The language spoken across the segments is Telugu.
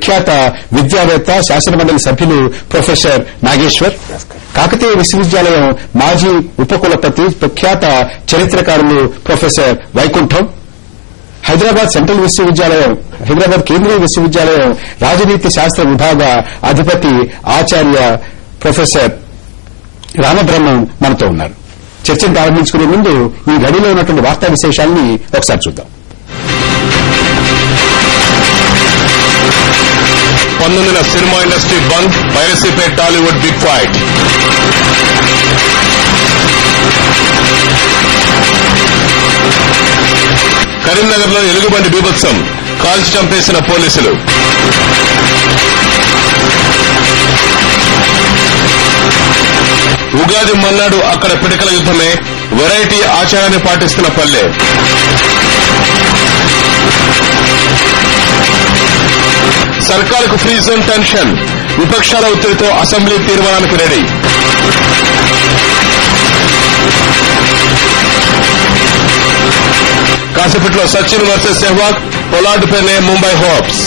ప్రఖ్యాత విద్యావేత్త, శాసనమండలి సభ్యులు ప్రొఫెసర్ నాగేశ్వర్, కాకతీయ విశ్వవిద్యాలయం మాజీ ఉపకులపతి, ప్రఖ్యాత చరిత్రకారులు ప్రొఫెసర్ వైకుంఠం, హైదరాబాద్ సెంట్రల్ విశ్వవిద్యాలయం, హైదరాబాద్ కేంద్రీయ విశ్వవిద్యాలయం రాజనీతి శాస్త్ర విభాగ అధిపతి ఆచార్య ప్రొఫెసర్ రామబ్రహ్మం మనతో ఉన్నారు. చర్చను ప్రారంభించుకునే ముందు ఈ గడిలో ఉన్నటువంటి వార్తా విశేషాలని ఒకసారి చూద్దాం. పన్నుల సినిమా ఇండస్ట్రీ బంద్, పైరసీపై టాలీవుడ్ బిగ్ ఫైట్. కరీంనగర్లో ఎలుగుబంటి బీభత్సం, కాల్చి చంపేసిన పోలీసులు. ఉగాది మన్నాడు అక్కడ పిడకల యుద్దమే, వెరైటీ ఆచారాన్ని పాటిస్తున్న పల్లె. సర్కారుకు ఫ్రీ జోన్ టెన్షన్, విపక్షాల ఒత్తిడితో అసెంబ్లీ తీర్మానానికి రెడీ. కాసేపట్లో సచిన్ వర్సెస్ సెహ్వాగ్, పొలార్డ్పైనే ముంబై హోప్స్.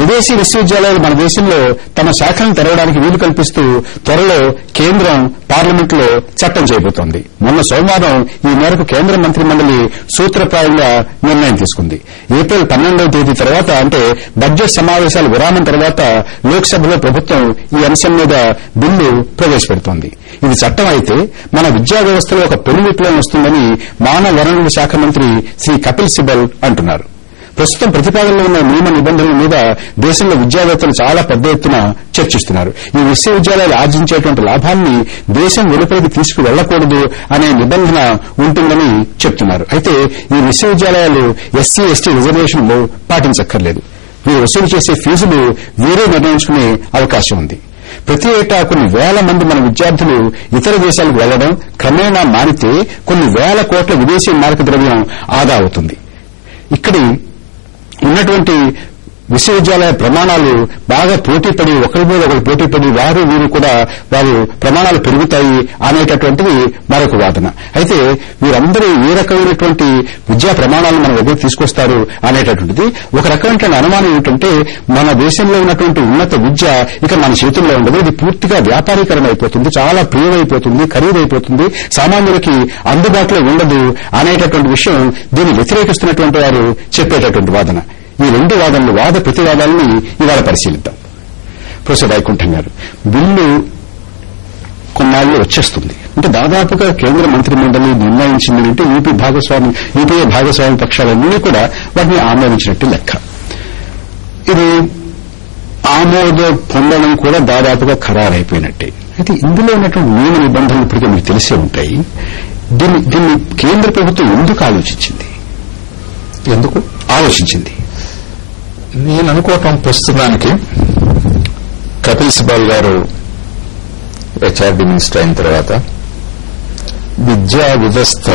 విదేశీ విశ్వవిద్యాలయాలు మన దేశంలో తమ శాఖలను తెరవడానికి వీలు కల్పిస్తూ త్వరలో కేంద్రం పార్లమెంట్లో చట్టం చేయబోతోంది. మొన్న సోమవారం ఈ మేరకు కేంద్ర మంత్రి మండలి సూత్రప్రాయంగా నిర్ణయం తీసుకుంది. ఏప్రిల్ 12వ తేదీ తర్వాత, అంటే బడ్జెట్ సమావేశాల విరామం తర్వాత లోక్సభలో ప్రభుత్వం ఈ అంశం మీద బిల్లు ప్రవేశపెడుతోంది. ఇది చట్టం అయితే మన విద్యా వ్యవస్థలో ఒక పెను విప్లవం వస్తుందని మానవ వనరుల శాఖ మంత్రి శ్రీ కపిల్ సిబల్ అంటున్నారు. ప్రస్తుతం ప్రతిపాదనలో ఉన్న నియమ నిబంధనల మీద దేశంలో విద్యావేత్తలు చాలా పెద్ద ఎత్తున చర్చిస్తున్నారు. ఈ విశ్వవిద్యాలయాలు ఆర్జించేటువంటి లాభాన్ని దేశం వెలుపలికి తీసుకువెళ్లకూడదు అనే నిబంధన ఉంటుందని చెప్తున్నారు. అయితే ఈ విశ్వవిద్యాలయాలు ఎస్సీ, ఎస్టీ రిజర్వేషన్లు పాటించక్కర్లేదు. వీరు వసూలు చేసే ఫీజులు వీరే నిర్ణయించుకునే అవకాశం ఉంది. ప్రతి ఏటా కొన్ని వేల మంది మన విద్యార్థులు ఇతర దేశాలకు వెళ్లడం క్రమేణా మారితే కొన్ని వేల కోట్ల విదేశీ మారక ద్రవ్యం ఆదా అవుతుంది. ఇక్కడి ఉన్నటువంటి విశ్వవిద్యాలయ ప్రమాణాలు బాగా పోటీపడి, ఒకరి మీద ఒకరు పోటీపడి వీరు కూడా వారి ప్రమాణాలు పెరుగుతాయి అనేటటువంటిది మరొక వాదన. అయితే వీరందరూ ఏ రకమైనటువంటి విద్యా ప్రమాణాలను మన దగ్గర తీసుకొస్తారు అనేటటువంటిది ఒక రకమైన అనుమానం. ఏంటంటే మన దేశంలో ఉన్నటువంటి ఉన్నత విద్య ఇక మన చేతుల్లో ఉండదు. ఇది పూర్తిగా వ్యాపారీకరణ అయిపోతుంది, చాలా ప్రియమైపోతుంది, ఖరీదైపోతుంది, సామాన్యులకి అందుబాటులో ఉండదు అనేటటువంటి విషయం దీన్ని వ్యతిరేకిస్తున్నటువంటి వారు చెప్పేటటువంటి వాదన. ఈ రెండు వాదనలు, వాద ప్రతివాదాలని ఇవాళ పరిశీలిద్దాం. ప్రొఫెసర్ వైకుంఠం గారు, బిల్లు కొన్నాళ్ళు వచ్చేస్తుంది అంటే దాదాపుగా కేంద్ర మంత్రి మండలి నిర్ణయించింది అంటే యూపీఏ భాగస్వామి పక్షాలన్నీ కూడా వాటిని ఆమోదించినట్టు లెక్క. ఇది ఆమోదం పొందడం కూడా దాదాపుగా ఖరారైపోయినట్టే. అయితే ఇందులో ఉన్నటువంటి నియమ నిబంధనలు ఇప్పటికే మీకు తెలిసే ఉంటాయి. దీన్ని కేంద్ర ప్రభుత్వం ఎందుకు ఆలోచించింది? నేను అనుకోవటం ప్రస్తుతానికి కపిల్ సిబల్ గారు హెచ్ఆర్డీ మినిస్టర్ అయిన తర్వాత విద్యా వ్యవస్థ,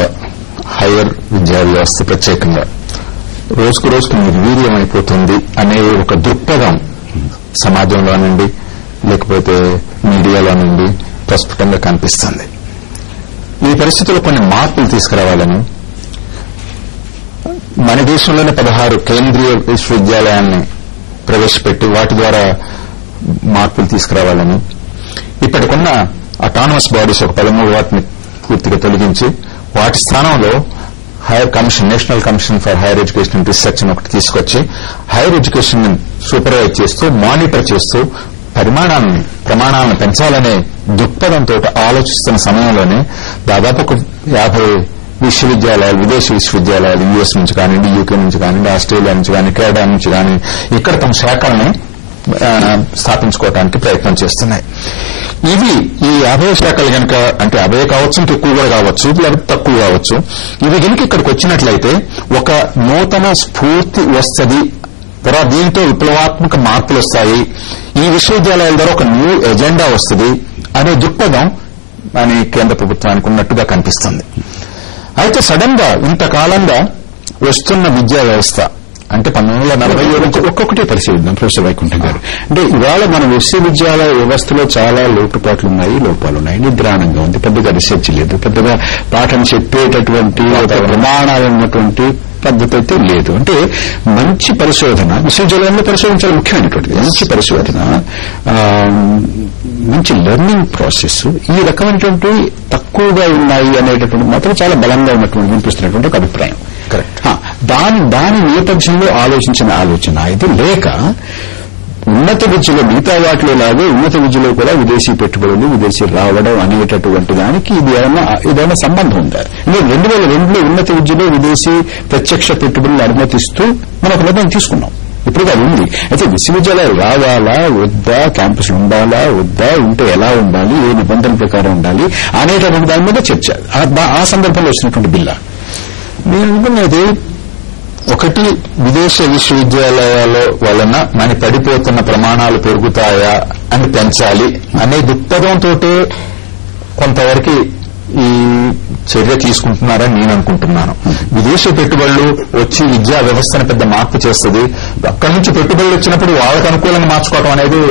హైయర్ విద్యా వ్యవస్థ ప్రత్యేకంగా రోజుకు నిర్వీర్యం అయిపోతుంది అనే ఒక దృక్పథం సమాజంలో నుండి లేకపోతే మీడియాలో నుండి ప్రస్ఫుటంగా కనిపిస్తుంది. ఈ పరిస్థితుల్లో కొన్ని మార్పులు తీసుకురావాలని మన దేశంలోనే 16 కేంద్రీయ విశ్వవిద్యాలయాన్ని ప్రవేశపెట్టి వాటి ద్వారా మార్పులు తీసుకురావాలని, ఇప్పటికున్న అటానమస్ బాడీస్ ఒక 13 వాటిని పూర్తిగా తొలగించి వాటి స్థానంలో hire commission, national commission for higher education and research అని ఒకటి తీసుకొచ్చి హైయర్ ఎడ్యుకేషన్ ని సూపర్వైజ్ చేస్తూ, మానిటర్ చేస్తూ ప్రమాణాలను పెంచాలనే దృక్పథంతో ఆలోచిస్తున్న సమయంలోనే దాదాపు 50 విశ్వవిద్యాలయాలు, విదేశీ విశ్వవిద్యాలయాలు యుఎస్ నుంచి కానివ్వండి, యూకే నుంచి కానివ్వండి, ఆస్ట్రేలియా నుంచి కానీ, కెనడా నుంచి కానీ ఇక్కడ తమ శాఖల్ని స్థాపించుకోవడానికి ప్రయత్నం చేస్తున్నాయి. ఇవి ఈ 50 శాఖలు కనుక, అంటే 50 కావచ్చు, ఎక్కువ కూడా కావచ్చు, లేదా తక్కువ కావచ్చు, ఇవి కనుక ఇక్కడికి వచ్చినట్లయితే ఒక నూతన స్ఫూర్తి వస్తుంది, తర్వాత దీంతో విప్లవాత్మక మార్పులు వస్తాయి, ఈ విశ్వవిద్యాలయాల ద్వారా ఒక న్యూ ఎజెండా వస్తుంది అనే దృక్పథం అని కేంద్ర ప్రభుత్వానికి ఉన్నట్టుగా కనిపిస్తుంది. అయితే సడన్ గా ఇంతకాలంగా వస్తున్న విద్యా వ్యవస్థ అంటే 1947 ఒక్కొక్కటే పరిశీలిద్దాం ప్రొఫెసర్ వైకుంఠం గారు. అంటే ఇవాళ మన విశ్వవిద్యాలయ వ్యవస్థలో చాలా లోపాలున్నాయి, నిద్రాణంగా ఉంది, పెద్దగా రీసెర్చ్ లేదు, పెద్దగా పాఠం చెప్పేటటువంటి ప్రమాణాలు ఉన్నటువంటి పద్ధతి అయితే లేదు. అంటే మంచి పరిశోధన విశ్వవిద్యాలయంలో పరిశోధించాలి, ముఖ్యమైనటువంటిది మంచి పరిశోధన, మంచి లెర్నింగ్ ప్రాసెస్ ఈ రకమైనటువంటి తక్కువగా ఉన్నాయి అనేటటువంటి మాత్రం చాలా బలంగా ఉన్నటువంటి వినిపిస్తున్నటువంటి ఒక అభిప్రాయం. కరెక్ట్. దాని నేపథ్యంలో ఆలోచన ఇది లేక ఉన్నత విద్యలో మిగతా వాటిలో లాగే ఉన్నత విద్యలో కూడా విదేశీ పెట్టుబడులు, విదేశీ రావడం అనేటటువంటి దానికి ఇది ఏదైనా సంబంధం ఉందా? 2002లో ఉన్నత విద్యలో విదేశీ ప్రత్యక్ష పెట్టుబడులు అనుమతిస్తూ మనం ఒక నిర్ణయం తీసుకున్నాం. ఇప్పుడు అది ఉంది. అయితే విశ్వవిద్యాలయాలు రావాలా వద్దా, క్యాంపస్ ఉండాలా వద్దా, ఉంటే ఎలా ఉండాలి, ఏ నిబంధనల ప్రకారం ఉండాలి అనేటటువంటి దాని మీద చర్చ ఆ సందర్భంలో వచ్చినటువంటి బిల్లా. నేను అనుకున్నది ఒకటి, విదేశ విశ్వవిద్యాలయాల వలన మన పడిపోతున్న ప్రమాణాలు పెరుగుతాయా అని పెంచాలి అనే దృక్పథంతో కొంతవరకు ఈ చర్య తీసుకుంటున్నారని నేను అనుకుంటున్నాను. విదేశీ పెట్టుబడులు వచ్చి విద్యా వ్యవస్థను పెద్ద మార్పు చేస్తుంది. అక్కడి నుంచి పెట్టుబడులు వచ్చినప్పుడు వాళ్ళకు అనుకూలంగా మార్చుకోవడం అనేది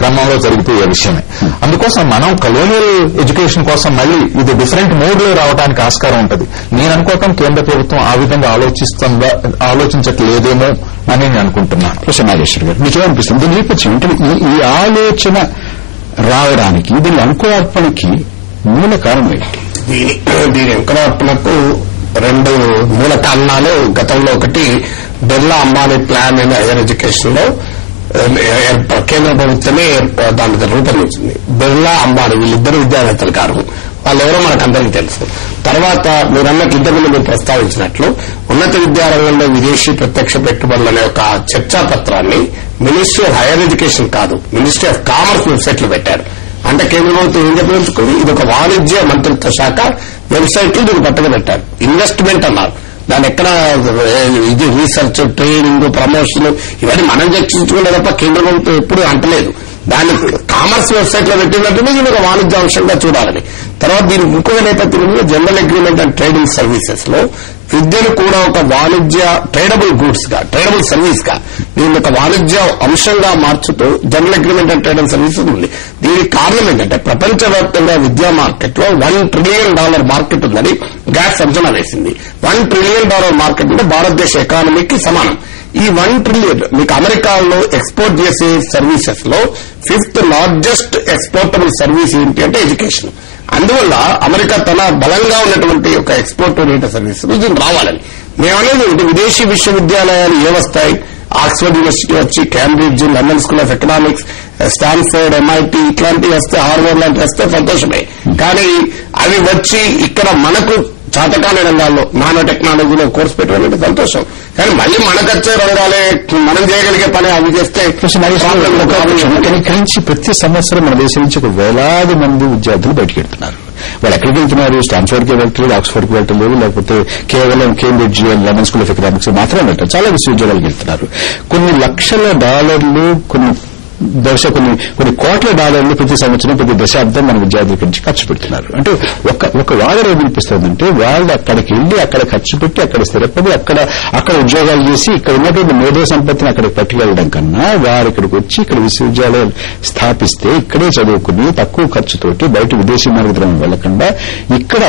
క్రమంలో జరిగిపోయే విషయమే. అందుకోసం మనం కలోనియల్ ఎడ్యుకేషన్ కోసం మళ్ళీ ఇది డిఫరెంట్ మోడ్ లో రావడానికి ఆస్కారం ఉంటుంది. నేను అనుకోవటం కేంద్ర ప్రభుత్వం ఆ విధంగా ఆలోచించట్లేదేమో అని నేను అనుకుంటున్నాను. ప్రొఫెసర్ నాగేశ్వర్ గారు మీకేమనిపిస్తుంది? దీని నేపథ్యం అంటే ఈ ఆలోచన రావడానికి, దీని అంకురార్పణకి మూల కారణం ఏంటి? దీని అంకురార్పణకు 2 మూల కారణాలు గతంలో. ఒకటి, బిర్లా అంబానీ ప్లాన్ అయిన హైయర్ ఎడ్యుకేషన్ లో కేంద్ర ప్రభుత్వమే దాని రూపొందించింది. బిర్లా అంబానీ వీళ్ళిద్దరు విద్యావేత్తలు కారు, వాళ్ళెవరో మనకందరికీ తెలుసు. తర్వాత మీరు అన్నట్లు ఇంతకుముందు మీరు ప్రస్తావించినట్లు ఉన్నత విద్యారంగంలో విదేశీ ప్రత్యక్ష పెట్టుబడులు అనే ఒక చర్చాపత్రాన్ని మినిస్ట్రీ ఆఫ్ హైయర్ ఎడ్యుకేషన్ కాదు, మినిస్ట్రీ ఆఫ్ కామర్స్ వెబ్సైట్ లో పెట్టారు. అంటే కేంద్ర ప్రభుత్వం ఏం చెప్పదలుచుకుంది, ఇది ఒక వాణిజ్య మంత్రిత్వ శాఖ వెబ్సైట్ లో దీన్ని పట్టుకు పెట్టారు. ఇన్వెస్ట్మెంట్ అన్నారు. దాని ఎక్కడ ఇది రీసెర్చ్, ట్రైనింగ్, ప్రమోషన్ ఇవన్నీ మనం చర్చించుకుంటే తప్ప కేంద్ర ప్రభుత్వం ఎప్పుడు అంటలేదు. దాన్ని కామర్స్ వెబ్సైట్ లో పెట్టినట్టునే దీన్ని ఒక వాణిజ్య అంశంగా చూడాలని. తర్వాత దీనికి ఇంకొక నేపథ్యంలో general agreement and trading services లో విద్యను కూడా ఒక వాణిజ్య ట్రేడబుల్ గూడ్స్ గా, ట్రేడబుల్ సర్వీస్ గా దీన్ని ఒక వాణిజ్య అంశంగా మార్చుతూ general agreement and trading services ఉంది. దీనికి కారణం ఏంటంటే ప్రపంచవ్యాప్తంగా విద్యా మార్కెట్ లో $1 ట్రిలియన్ మార్కెట్ ఉందని గ్యాస్ అంచనా వేసింది. $1 ట్రిలియన్ మార్కెట్ అంటే భారతదేశ ఎకానమీకి సమానం. ఈ $1 ట్రిలియన్ మీకు అమెరికాలో ఎక్స్పోర్ట్ చేసే సర్వీసెస్ లో 5th లార్జెస్ట్ ఎక్స్పోర్టబుల్ సర్వీస్ ఏంటి అంటే ఎడ్యుకేషన్. అందువల్ల అమెరికా తన బలంగా ఉన్నటువంటి ఒక ఎక్స్పోర్ట్ ఓరియంటెడ్ సర్వీస్ దీన్ని రావాలని మేమనేది. విదేశీ విశ్వవిద్యాలయాలు ఏవస్తాయి? ఆక్స్ఫర్డ్ యూనివర్సిటీ వచ్చి, Cambridge, London school of economics, Stanford, MIT ఇట్లాంటివి వస్తే, హార్వర్డ్ లాంటివి వస్తే సంతోషమే. కానీ అవి వచ్చి ఇక్కడ మనకు చాతకాని రంగాల్లో నానో టెక్నాలజీలో కోర్సు పెట్టాలంటే సంతోషం. కానీ మళ్ళీ మనకొచ్చే రంగాలే మనం చేయగలిగే పని అవి చేస్తే నుంచి ప్రతి సంవత్సరం మన దేశం నుంచి ఒక వేలాది మంది విద్యార్థులు బయటకు వెళ్తున్నారు. వాళ్ళు ఎక్కడికి వెళ్తున్నారు? స్టాన్ఫోర్డ్ కి వెళ్తలేదు, ఆక్స్ఫర్డ్ కి వెళ్తలేదు, లేకపోతే కేవలం Cambridge, London school of economics మాత్రమే వెళ్తారు. చాలా విశ్వవిద్యాలయాలకు వెళ్తున్నారు. కొన్ని లక్షల డాలర్లు, బహుశా కొన్ని కోట్ల డాలర్లు ప్రతి సంవత్సరం, ప్రతి దశాబ్దం మన విద్యార్థుల నుంచి ఖర్చు పెడుతున్నారు. అంటే ఒక వాదన ఏమనిపిస్తుందంటే, వాళ్ళు అక్కడికి వెళ్లి అక్కడ ఖర్చు పెట్టి అక్కడ స్థిరపడి అక్కడ ఉద్యోగాలు చేసి ఇక్కడ ఉన్నటువంటి మేధో సంపత్తిని అక్కడికి పట్టుకెళ్లడం కన్నా వారు ఇక్కడికి వచ్చి ఇక్కడ విశ్వవిద్యాలయాలు స్థాపిస్తే ఇక్కడే చదువుకుని తక్కువ ఖర్చుతోటి బయట విదేశీ మార్గద్రవం వెళ్లకుండా ఇక్కడ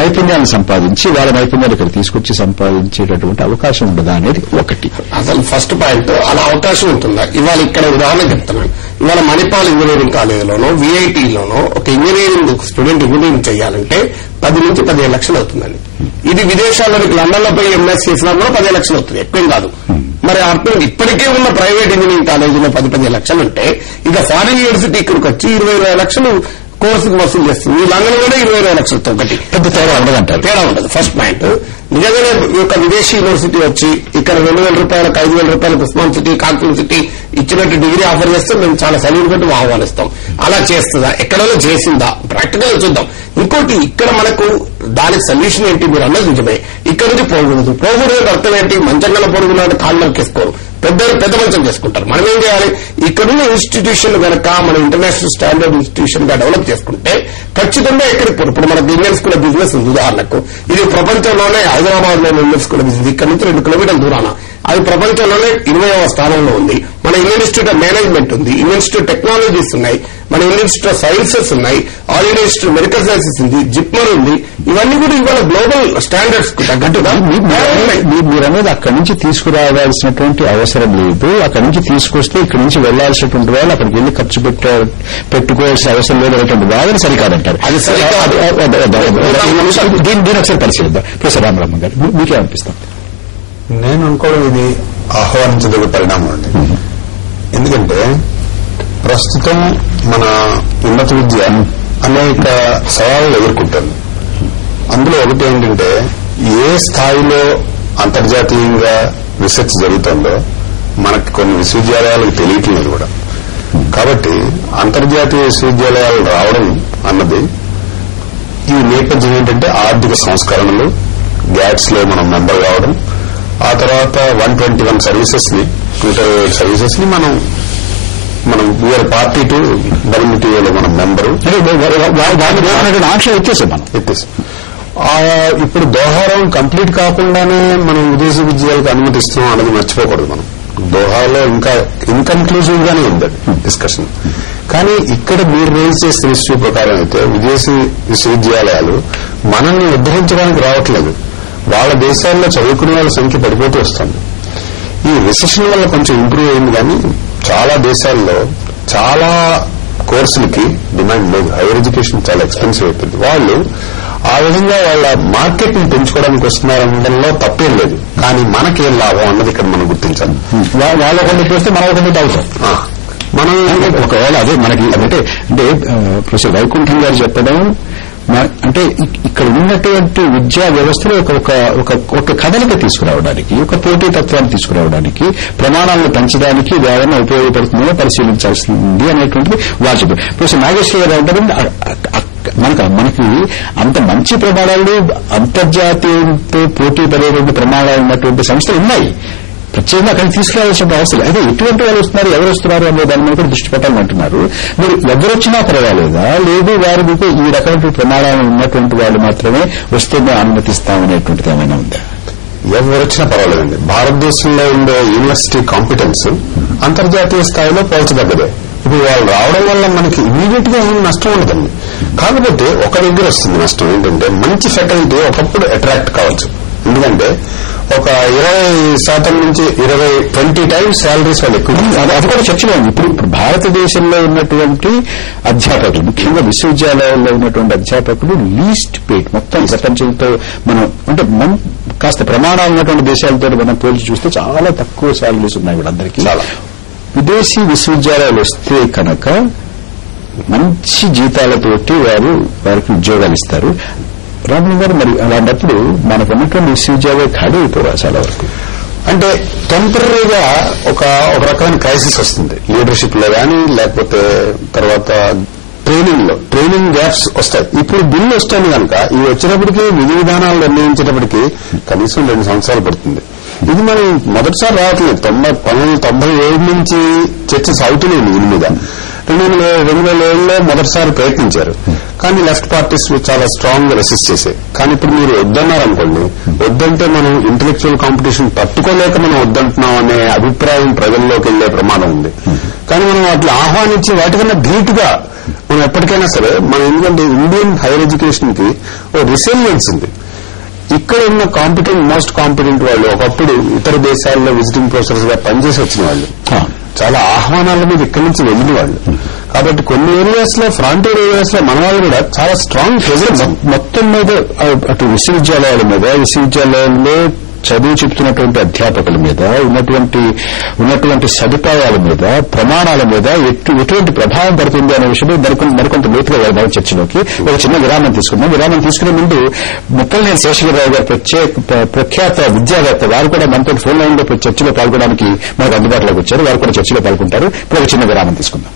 నైపుణ్యాలను సంపాదించి వాళ్ళ నైపుణ్యాలు ఇక్కడ తీసుకొచ్చి సంపాదించేటటువంటి అవకాశం ఉండదా అనేది ఒకటి. అసలు ఫస్ట్ పాయింట్, అలా అవకాశం ఉంటుందా? ఇవాళ ఇక్కడ ఉదాహరణ చెప్తాను. ఇవాళ మణిపాల్ ఇంజనీరింగ్ కాలేజీలోనో, VITలోనో ఒక ఇంజనీరింగ్ స్టూడెంట్ ఇంజనీరింగ్ చేయాలంటే 10 నుంచి 15 లక్షలు అవుతుందండి. ఇది విదేశాల్లోకి లండన్ లో పోయి MS చేసినా కూడా 15 లక్షలు అవుతుంది, ఎక్కువ కాదు. మరి అర్థం ఇప్పటికే ఉన్న ప్రైవేట్ ఇంజనీరింగ్ కాలేజీలో 10-15 లక్షలు ఉంటే ఇక ఫారిన్ యూనివర్సిటీ ఇక్కడికి వచ్చి 20-20 లక్షలు కోర్సుకు వసూలు చేస్తుంది. ఈ లండన్ కూడా 20-20 లక్షలతో ఒకటి పెద్ద తేడా ఉండదంటారు. తేడా ఉండదు. ఫస్ట్ పాయింట్, నిజంగానే ఒక విదేశీ యూనివర్సిటీ వచ్చి ఇక్కడ $2,000, $5,000 ఉస్మాన్ సిటీ, కాన్పూర్ సిటీ ఇచ్చినట్టు డిగ్రీ ఆఫర్ చేస్తే మేము చాలా సలీలు పెట్టి ఆహ్వానిస్తాం. అలా చేస్తుందా? ఎక్కడైనా చేసిందా? ప్రాక్టికల్ చూద్దాం. ఇంకోటి ఇక్కడ మనకు దానికి సొల్యూషన్ ఏంటి మీరు అన్నది నిజమే. ఇక్కడ నుంచి పోకూడదు అంటే అర్థం ఏంటి? మంచంగల పొరుగులు అంటే కాళ్ళు నరికేసుకోరు, పెద్ద మంచం చేసుకుంటారు. మనం ఏం చేయాలి? ఇక్కడున్న ఇన్స్టిట్యూషన్ కనుక మన ఇంటర్నేషనల్ స్టాండర్డ్ ఇన్స్టిట్యూషన్ గా డెవలప్ చేసుకుంటే ఖచ్చితంగా ఎక్కడికి పోరు. ఇప్పుడు మనకు ఇండియన్ స్కూల్ ఆఫ్ బిజినెస్ ఉంది ఉదాహరణకు. ఇది ప్రపంచంలోనే హైదరాబాద్ లో ఇండియన్ స్కూల్ ఆఫ్ బిజినెస్ ఇక్కడ నుంచి 2 కిలోమీటర్ల దూరాన. అది ప్రపంచంలోనే 20వ స్థానంలో ఉంది. మన ఇండియన్ ఇన్స్టిట్యూట్ ఆఫ్ మేనేజ్మెంట్ ఉంది, ఇండియన్ ఇన్స్టిట్యూట్ టెక్నాలజీస్ ఉన్నాయి, మన ఇండియన్ ఇన్స్టిట్యూట్ ఆఫ్ సైన్సెస్ ఉన్నాయి, all India institute medical sciences ఉంది, జిప్మర్ ఉంది. ఇవన్నీ కూడా ఇవాళ గ్లోబల్ స్టాండర్డ్స్ కు తగ్గట్టుగా మీరు అనేది అక్కడి నుంచి తీసుకురావాల్సినటువంటి అవసరం లేదు. అక్కడి నుంచి తీసుకొస్తే ఇక్కడి నుంచి వెళ్లాల్సినటువంటి వాళ్ళు అక్కడికి వెళ్లి ఖర్చు పెట్టుకోవాల్సిన అవసరం లేదు అనేటువంటి వాదన సరికాదంటారు. అది సరికాదు. దీన్ని ఒకసారి పరిశీలిద్దాం. ప్రొఫెసర్ రామరామ గారు మీకేమనిపిస్తాం? నేను అనుకోవడం ఇది ఆహ్వానించదగ్గ పరిణామం అండి. ఎందుకంటే ప్రస్తుతం మన ఉన్నత విద్య అనేక సవాళ్లు ఎదుర్కొంటుంది. అందులో ఒకటి ఏంటంటే ఏ స్థాయిలో అంతర్జాతీయంగా రీసెర్చ్ జరుగుతుందో మనకి కొన్ని విశ్వవిద్యాలయాలకు తెలియట్లేదు కూడా. కాబట్టి అంతర్జాతీయ విశ్వవిద్యాలయాలు రావడం అన్నది ఈ నేపథ్యం ఏంటంటే ఆర్థిక సంస్కరణలు, గ్యాట్స్ లో మనం మెంబర్ కావడం, ఆ తర్వాత 121 సర్వీసెస్ ని 228 సర్వీసెస్ ని మనం వీఆర్ పార్టీ టు డబ్ల్యూటీఓలో మనం మెంబరు ఆంక్ష ఎత్తేసాం మనం. ఇప్పుడు దోహారం కంప్లీట్ కాకుండానే మనం విదేశీ విద్యలకు అనుమతిస్తున్నాం అన్నది మర్చిపోకూడదు. మనం దోహాలో ఇంకా ఇన్కన్క్లూజివ్ గానే ఉంది డిస్కషన్. కానీ ఇక్కడ మీరు రేజ్ చేసిన ఇష్యూ ప్రకారం అయితే విదేశీ విశ్వవిద్యాలయాలు మనల్ని ఉద్ధరించడానికి రావట్లేదు. వాళ్ళ దేశాల్లో చదువుకునే వాళ్ళ సంఖ్య పడిపోతూ వస్తుంది. ఈ రిసెషన్ వల్ల కొంచెం ఇంప్రూవ్ అయింది, కానీ చాలా దేశాల్లో చాలా కోర్సులకి డిమాండ్ లేదు. హైయర్ ఎడ్యుకేషన్ చాలా ఎక్స్పెన్సివ్ అయిపోయింది. వాళ్ళు ఆ విధంగా వాళ్ళ మార్కెట్ ని పెంచుకోవడానికి వస్తున్నారనడంలో తప్పేం లేదు. కానీ మనకేం లాభం అన్నది ఇక్కడ మనం గుర్తించాలి. వాళ్ళ ఒకటి చూస్తే మనం ఒకటి అవుతాం. మనం ఒకవేళ అదే మనకి అంటే ప్రొఫెసర్ వైకుంఠం గారు చెప్పడం అంటే ఇక్కడ ఉన్నటువంటి విద్యా వ్యవస్థలో ఒక కదలిక తీసుకురావడానికి, ఒక పోటీతత్వాన్ని తీసుకురావడానికి, ప్రమాణాలను పెంచడానికి ఇది ఏమైనా ఉపయోగపడుతుందో పరిశీలించాల్సింది అనేటువంటిది వారు చెప్పారు. ప్రొఫెసర్ నాగేశ్వర గారు అంటారు మనకి అంత మంచి ప్రమాణాలు, అంతర్జాతీయంతో పోటీ పడేటువంటి ప్రమాణాలు ఉన్నటువంటి సంస్థలు ఉన్నాయి. ప్రత్యేకంగా అక్కడికి తీసుకురావాల్సిన అవసరం. అయితే ఎటువంటి వాళ్ళు వస్తున్నారు, ఎవరు వస్తున్నారు అనే దాని మీద కూడా దృష్టి పెట్టాలని అంటున్నారు. మీరు ఎవరొచ్చినా పర్వాలేదా, లేదు వారు మీకు ఈ రకమైన ప్రమాణాలు ఉన్నటువంటి వాళ్ళు మాత్రమే వస్తే అనుమతిస్తామనేటువంటిది ఏమైనా ఉందా? ఎవరొచ్చినా పర్వాలేదండి. భారతదేశంలో ఉండే యూనివర్సిటీ కాంపిటెన్స్ అంతర్జాతీయ స్థాయిలో పోల్చదగ్గదే. ఇప్పుడు వాళ్ళు రావడం వల్ల మనకి ఇమీడియట్ గా ఏం నష్టం ఉండదండి. కాకపోతే ఒక దగ్గర వస్తుంది నష్టం. ఏంటంటే మంచి ఫ్యాకల్టీ ఒకప్పుడు అట్రాక్ట్ కావచ్చు. ఎందుకంటే ఒక 20% నుంచి 20 టైమ్స్ శాలరీస్ వాళ్ళు ఎక్కువ. అది కూడా చర్చలో ఉంది. ఇప్పుడు భారతదేశంలో ఉన్నటువంటి అధ్యాపకులు, ముఖ్యంగా విశ్వవిద్యాలయాల్లో ఉన్నటువంటి అధ్యాపకులు లీస్ట్ పేడ్ మొత్తం ప్రపంచంతో మనం అంటే కాస్త ప్రమాణాలు ఉన్నటువంటి దేశాలతో మనం పోల్చి చూస్తే చాలా తక్కువ శాలరీస్ ఉన్నాయి వీళ్ళందరికీ. విదేశీ విశ్వవిద్యాలయాలు వస్తే కనుక మంచి జీతాలతోటి వారికి ఉద్యోగాలు ఇస్తారు. రామన్ గారు, మరి అలాంటప్పుడు మనకు ఉన్నటువంటి విశ్వవిద్యాలయాలు ఖాళీ అయిపోరా చాలా వరకు? అంటే టెంపరీగా ఒక రకమైన క్రైసిస్ వస్తుంది లీడర్షిప్ లో కానీ, లేకపోతే తర్వాత ట్రైనింగ్ గ్యాప్స్ వస్తాయి. ఇప్పుడు బిల్లు వస్తుంది కనుక ఇవి వచ్చినప్పటికీ విధి విధానాలు నిర్ణయించేటప్పటికీ కనీసం 2 సంవత్సరాలు పడుతుంది. ఇది మనం మొదటిసారి రావట్లేదు. 1997 నుంచి చర్చ సాగుతూనే దీని మీద. 2007లో మొదటిసారి ప్రయత్నించారు, కానీ లెఫ్ట్ పార్టీస్ చాలా స్ట్రాంగ్ గా రెసిస్ట్ చేశాయి. కానీ ఇప్పుడు మీరు వద్దన్నారనుకోండి, వద్దంటే మనం ఇంటలెక్చువల్ కాంపిటీషన్ తట్టుకోలేక మనం వద్దంటున్నాం అనే అభిప్రాయం ప్రజల్లోకి వెళ్లే ప్రమాదం ఉంది. కానీ మనం వాటిని ఆహ్వానించి వాటికన్నా ధీటుగా మనం ఎప్పటికైనా సరే మనం, ఎందుకంటే ఇండియన్ హైయర్ ఎడ్యుకేషన్ కి ఓ రిసిలియన్స్ ఉంది. ఇక్కడ ఉన్న మోస్ట్ కాంపిటెంట్ వాళ్ళు ఒకప్పుడు ఇతర దేశాల్లో విజిటింగ్ ప్రొఫెసర్స్ గా పనిచేసి వచ్చిన వాళ్ళు, చాలా ఆహ్వానాల మీద ఇక్కడి నుంచి వెళ్లిన వాళ్ళు. కాబట్టి కొన్ని ఏరియాస్ లో, ఫ్రాంటియర్ ఏరియాస్ లో మన వాళ్ళు కూడా చాలా స్ట్రాంగ్ ప్రెజెన్స్ మొత్తం మీద అటు విశ్వవిద్యాలయాల మీద, విశ్వవిద్యాలయాల్లో చదువు చెప్తున్నటువంటి అధ్యాపకుల మీద, ఉన్నటువంటి సదుపాయాల మీద, ప్రమాణాల మీద ఎటువంటి ప్రభావం పడుతుంది అనే విషయంలో మరికొంత లోతుగా వెళ్దాం చర్చలోకి. ఒక చిన్న విరామం తీసుకున్నాం. విరామం తీసుకునే ముందు ముక్కలనేని శేషగిరిరావు గారు ప్రఖ్యాత విద్యావేత్త, వారు కూడా మనతో ఫోన్ లైన్ లో చర్చలో పాల్గొనడానికి మనకు అందుబాటులోకి వచ్చారు. వారు కూడా చర్చలో పాల్గొంటారు. ఇప్పుడు ఒక చిన్న విరామం తీసుకుందాం.